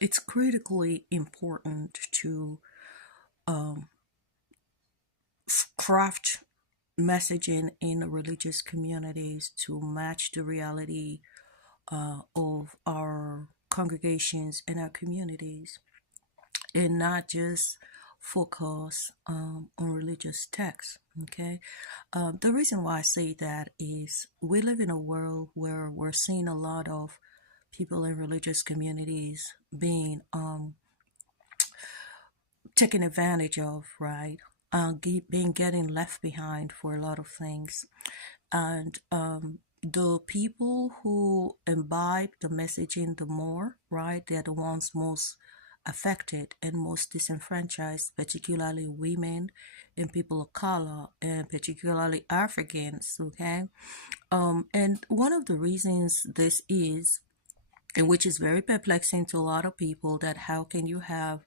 it's critically important to um, craft messaging in religious communities to match the reality of our congregations and our communities, and not just focus on religious texts. Okay, the reason why I say that is we live in a world where we're seeing a lot of people in religious communities being taken advantage of, right? Being getting left behind for a lot of things, and the people who imbibe the messaging the more, right? They're the ones most affected and most disenfranchised, particularly women and people of color, and particularly Africans. Okay, and one of the reasons this is, and which is very perplexing to a lot of people, that how can you have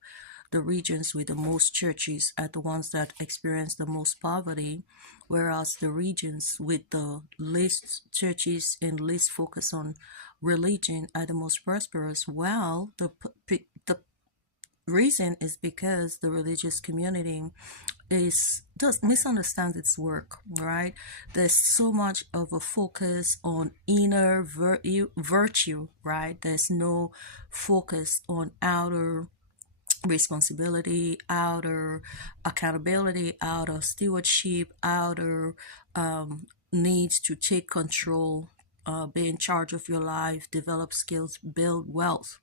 the regions with the most churches are the ones that experience the most poverty, whereas the regions with the least churches and least focus on religion are the most prosperous? Well, the reason is because the religious community is does misunderstand its work, right? There's so much of a focus on inner virtue, right? There's no focus on outer responsibility, outer accountability, outer stewardship, outer needs to take control, be in charge of your life, develop skills, build wealth.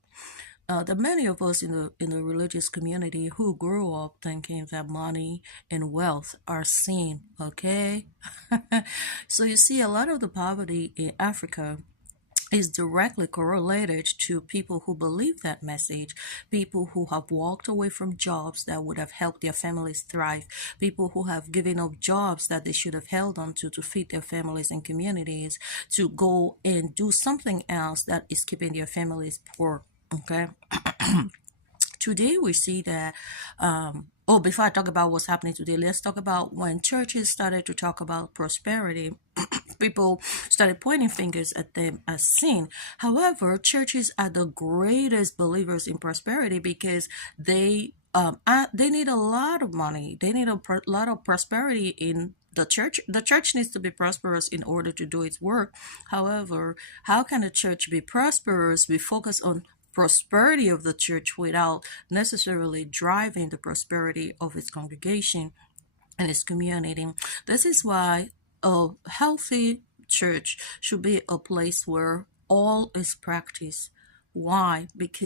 The many of us in the religious community who grew up thinking that money and wealth are sin, okay? So you see, a lot of the poverty in Africa is directly correlated to people who believe that message, people who have walked away from jobs that would have helped their families thrive, people who have given up jobs that they should have held on to feed their families and communities, to go and do something else that is keeping their families poor. Okay, today we see that before I talk about what's happening today, let's talk about when churches started to talk about prosperity. People started pointing fingers at them as sin. However, churches are the greatest believers in prosperity because they need a lot of money. They need a lot of prosperity in the church. The church needs to be prosperous in order to do its work. However, how can a church be prosperous? We focus on prosperity of the church without necessarily driving the prosperity of its congregation and its community. This is why a healthy church should be a place where all is practiced. Why? Because